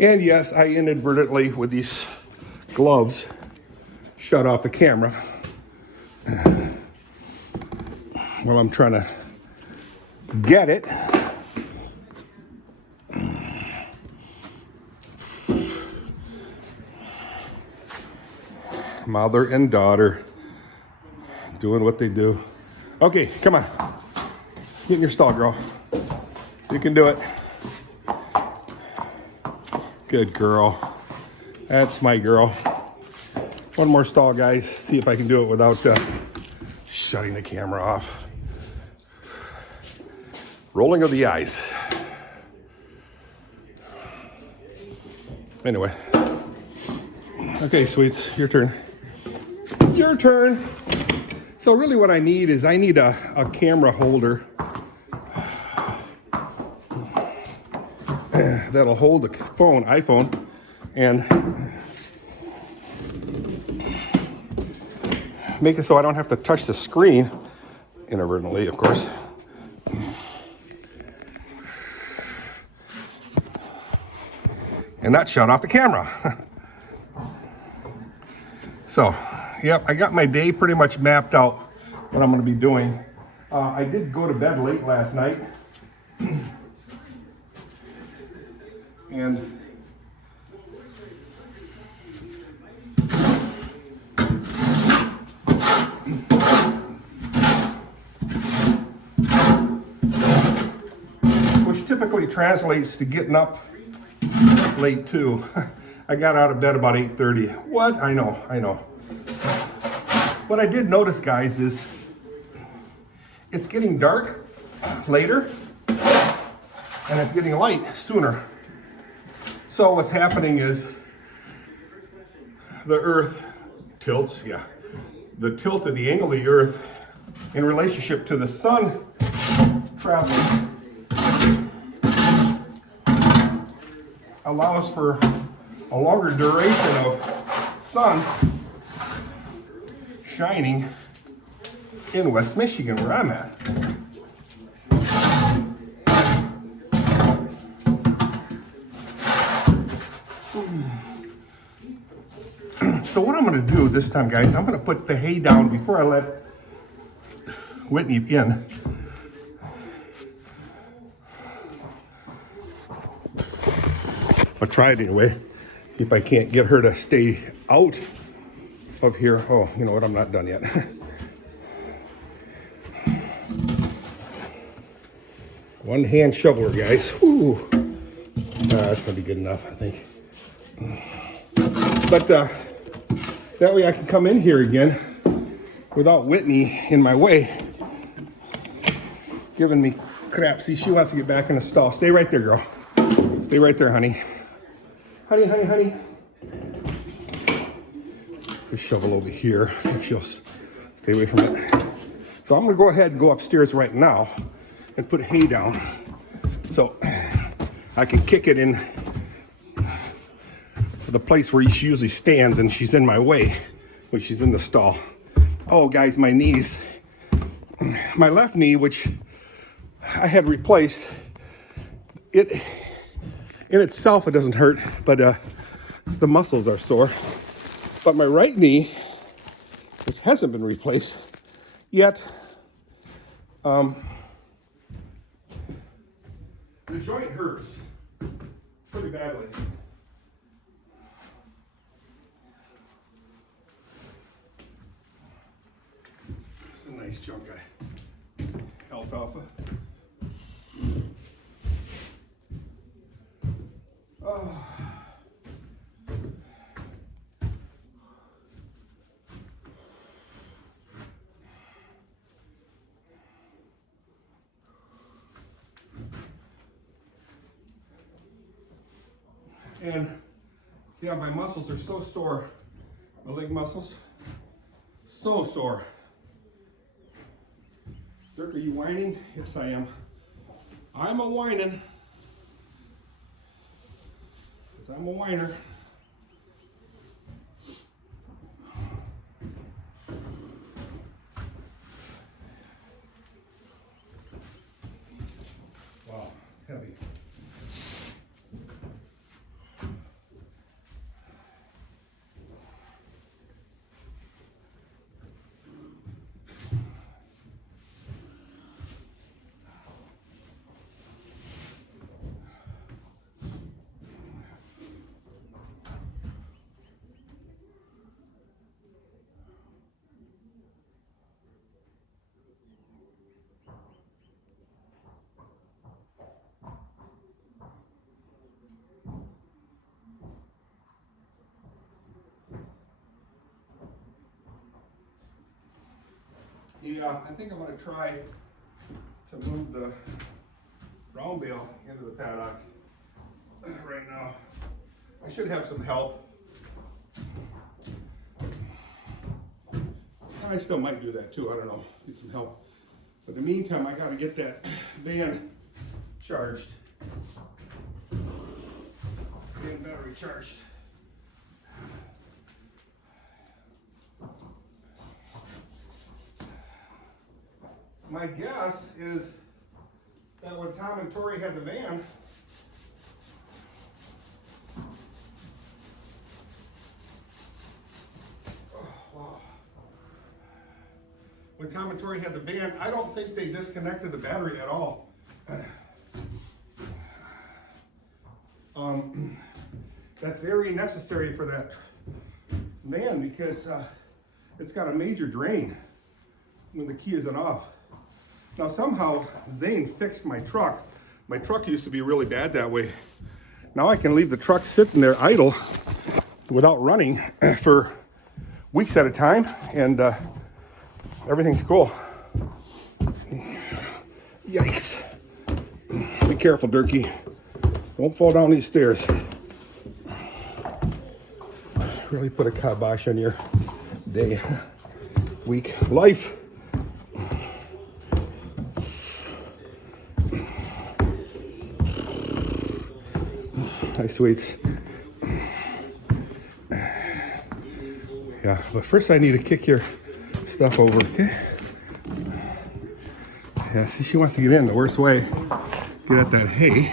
And yes, I inadvertently, with these gloves, shut off the camera while I'm trying to get it. Mother and daughter doing what they do. Okay, come on. Get in your stall, girl. You can do it. Good girl. That's my girl. One more stall, guys. See if I can do it without shutting the camera off. Rolling of the eyes. Anyway. Okay, sweets, your turn. Your turn. So really what I need is I need a camera holder that'll hold the iPhone, and make it so I don't have to touch the screen inadvertently, of course. And not shut off the camera. So, yep, I got my day pretty much mapped out, what I'm going to be doing. I did go to bed late last night. And which typically translates to getting up late too. I got out of bed about 8:30. What? I know. What I did notice, guys, is it's getting dark later and it's getting light sooner. So what's happening is the earth tilts, the tilt of the angle of the earth in relationship to the sun traveling allows for a longer duration of sun shining in West Michigan, where I'm at. So what I'm going to do this time, guys, I'm going to put the hay down before I let Whitney in. I'll try it anyway. See if I can't get her to stay out of here. Oh, you know what? I'm not done yet. One hand shoveler, guys. Ooh. That's going to be good enough, I think. But that way I can come in here again without Whitney in my way, giving me crap. See, she wants to get back in the stall. Stay right there, girl. Stay right there, honey. Honey. The shovel over here. I think she'll stay away from it. So I'm going to go ahead and go upstairs right now and put hay down so I can kick it in the place where she usually stands, and she's in my way when she's in the stall. Oh, guys, my knees. My left knee, which I had replaced, it in itself, it doesn't hurt, but the muscles are sore. But my right knee, which hasn't been replaced yet, the joint hurts pretty badly. It's a nice chunk of alfalfa. Oh. And yeah, my muscles are so sore. My leg muscles, so sore. Dirk, are you whining? Yes, I am. I'm a whining. Because I'm a whiner. Wow, it's heavy. I think I'm going to try to move the brown bale into the paddock right now. I should have some help. I still might do that too, I don't know, need some help. But in the meantime, I got to get that van charged. Van battery charged. My guess is that when Tom and Tori had the van, I don't think they disconnected the battery at all. That's very necessary for that van because it's got a major drain when the key isn't off. Now somehow Zane fixed my truck. My truck used to be really bad that way. Now I can leave the truck sitting there idle without running for weeks at a time, and everything's cool. Yikes. Be careful, Dirky. Don't fall down these stairs. Really put a kibosh on your day, week, life. Hi, sweets. Yeah, but first I need to kick your stuff over, okay? Yeah, see, she wants to get in the worst way. Get at that hay.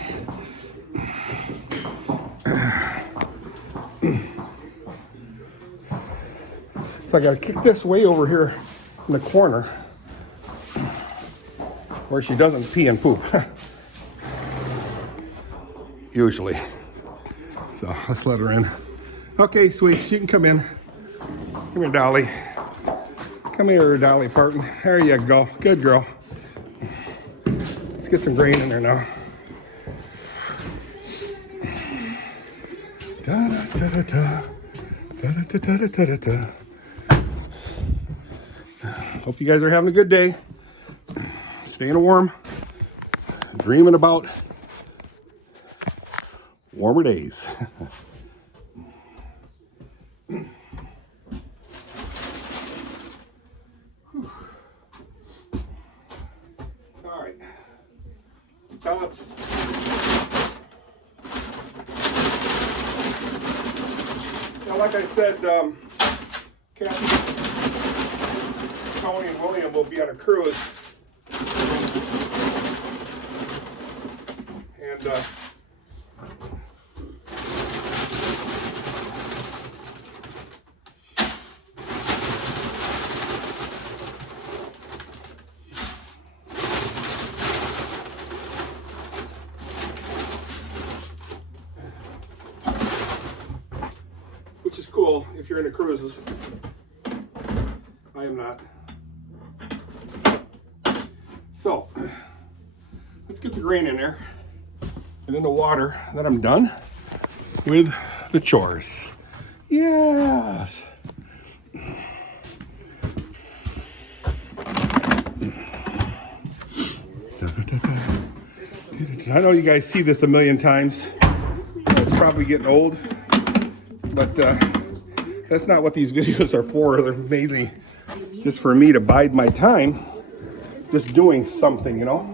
So I gotta kick this way over here in the corner where she doesn't pee and poop. Usually. So let's let her in. Okay, sweets, you can come in. Come here, Dolly. Come here, Dolly Parton. There you go. Good girl. Let's get some grain in there now. Da da da da da. Da da da da da da da. Hope you guys are having a good day. Staying warm. Dreaming about warmer days. All right. Pellets. Now, like I said, Kathy, Tony, and William will be on a cruise. And which is cool if you're into cruises. I am not. So let's get the grain in there and in the water, and then I'm done with the chores. Yes. I know you guys see this a million times. It's probably getting old, but that's not what these videos are for. They're mainly just for me to bide my time, just doing something, you know.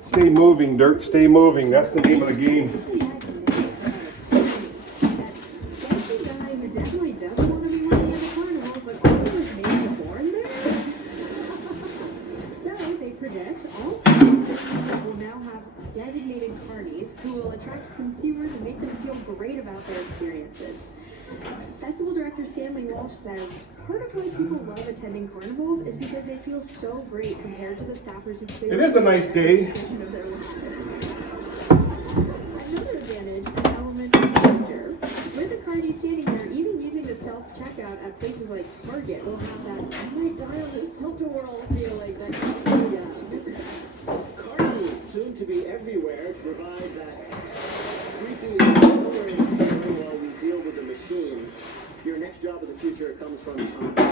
Stay moving, Dirk. Stay moving. That's the name of the game. Says part of why people love attending carnivals is because they feel so great compared to the staffers who clearly. It is a nice day. Another advantage and element of factor with the carny standing there, even using the self-checkout at places like Target, will have that "I might die on this tilt-a-whirl" feeling that comes to you. Carnivals soon to be everywhere to provide that creepy, while we deal with the machines. Your next job of the future comes from Tom.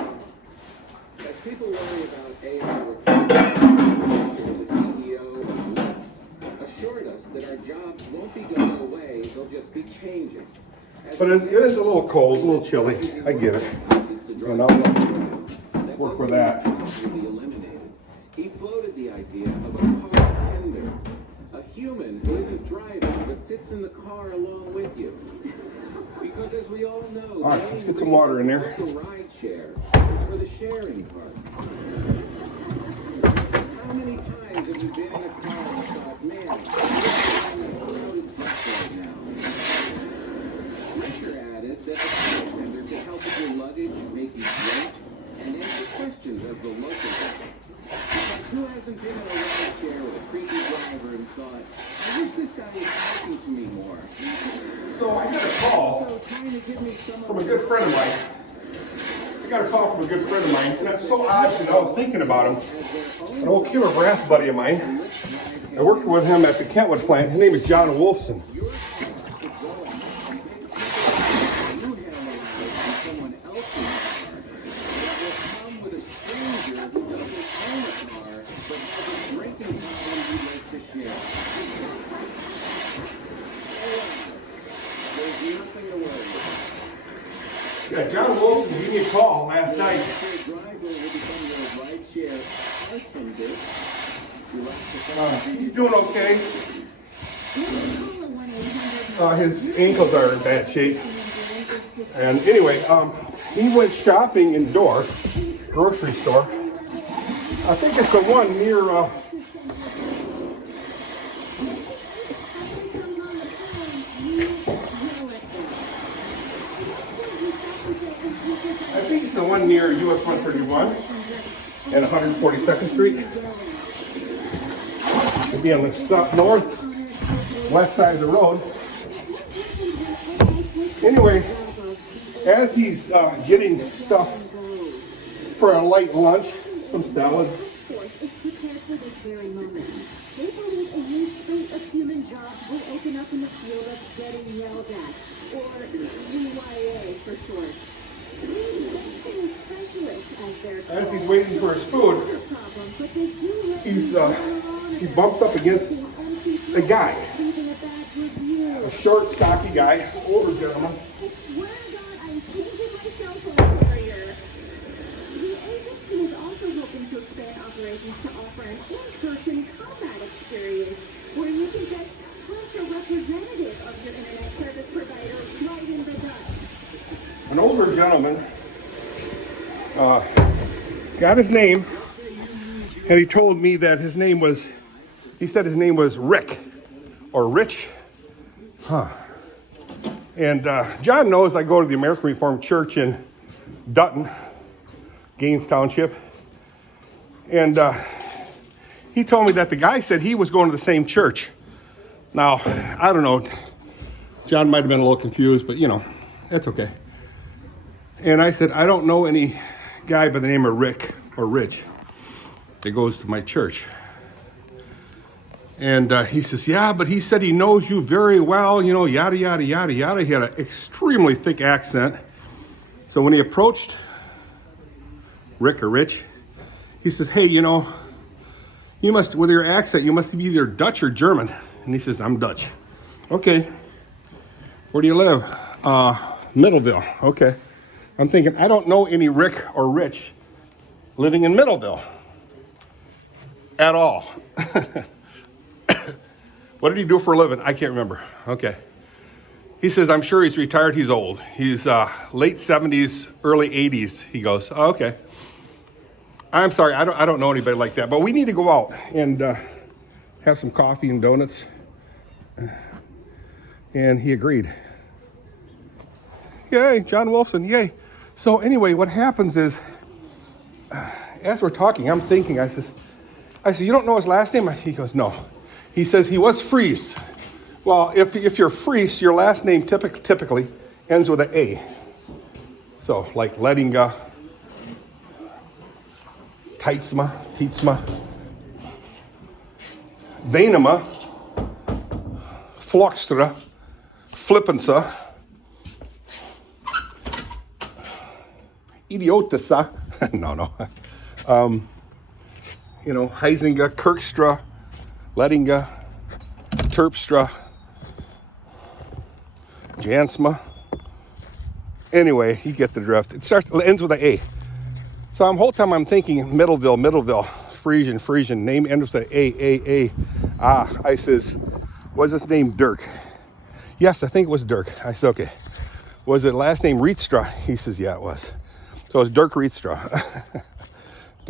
People worry about AI replacement. The CEO of Lepp assured us that our jobs won't be going away, they'll just be changing. But it is a little cold, a little chilly. I get it. And I'll work with that. He floated the idea of a car tender, a human who isn't driving but sits in the car along with you. Because as we all know, all right, let's get some water in there. The ride share is for the sharing part. How many times have you been in a car and thought, man, I'm in a crowded bus right now? Pressure added that the car tender could help with your luggage, make you drinks, and answer questions as the local guy. Who hasn't been in a ride share with a creepy driver and thought, I wish this guy was talking to me more? So I got a call So trying to give me some from a good friend of mine. I got a call from a good friend of mine, and that's so odd because I was thinking about him. An old killer brass buddy of mine. I worked with him at the Kentwood plant. His name is John Wulfsen. Yeah, John Wulfsen gave me a call last night. He's doing okay. His ankles are in bad shape. And anyway, he went shopping in Dorr, grocery store. I think it's the one near, I think it's the one near US 131 and 142nd Street. It'll be on the north-west side of the road. Anyway, as he's getting stuff for a light lunch, some salad. They believe a new spate of human jobs will open up in the field of getting yelled at, or UYA for short. As he's waiting for his food, he bumped up against a guy, a short, stocky guy, older gentleman. Is also hoping to expand operations to offer an in-person combat experience where you can just punch a representative of your internet service provider right in the gut. An older gentleman got his name, and he told me that his name was, he said his name was Rick, or Rich. And John knows I go to the American Reformed Church in Dutton, Gaines Township. And he told me that the guy said he was going to the same church. Now, I don't know. John might have been a little confused, but you know, that's okay. And I said, I don't know any guy by the name of Rick or Rich that goes to my church. And he says, yeah, but he said he knows you very well, you know, yada, yada, yada, yada. He had an extremely thick accent. So when he approached Rick or Rich, he says, hey, you know, you must, with your accent, you must be either Dutch or German. And he says, I'm Dutch. Okay. Where do you live? Middleville. Okay. I'm thinking, I don't know any Rick or Rich living in Middleville at all. What did he do for a living? I can't remember. Okay. He says, I'm sure he's retired. He's old. He's late 70s, early 80s. He goes, oh, okay. I'm sorry. I don't know anybody like that. But we need to go out and have some coffee and donuts. And he agreed. Yay, John Wulfsen, yay. So anyway, what happens is, as we're talking, I'm thinking, I said, you don't know his last name? He goes, no. He says he was Fries. Well, if you're Fries, your last name typically ends with an A. So like Leppinks, Tietsma, Venema, Flokstra, Flippensa, Idiotissa. No. You know, Heisinga, Kirkstra, Lettinga, Terpstra, Jansma. Anyway, you get the drift. It ends with an A. So whole time I'm thinking Middleville, Frisian, name ends with an A. I says, was his name Dirk? Yes, I think it was Dirk. I said, okay. Was it last name Rietstra? He says, yeah, it was. So it's Dirk Rietstra.